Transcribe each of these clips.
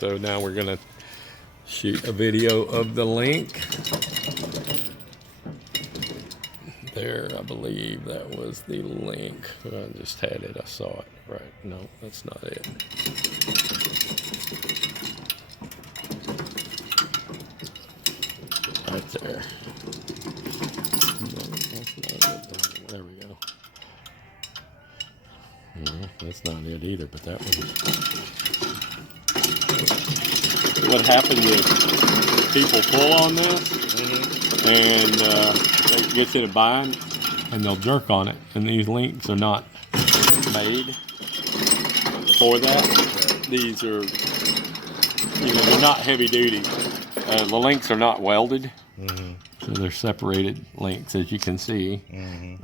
So now we're gonna shoot a video of the link. There, I believe that was the link. I just had it, I saw it. Right, no, that's not it. Right there. No, that's not it. There we go. No, that's not it either, but that one. What happens is people pull on this and it gets in a bind and they'll jerk on it. And these links are not made for that. These are, they're not heavy duty. The links are not welded. So they're separated links, as you can see.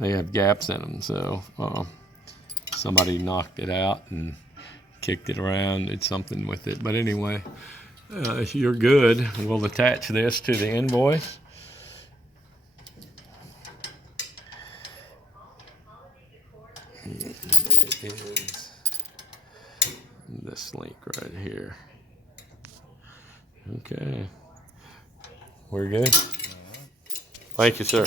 They have gaps in them. So somebody knocked it out and kicked it around, did something with it. But anyway, you're good. We'll attach this to the invoice. It is this link right here. Okay. We're good? Thank you, sir.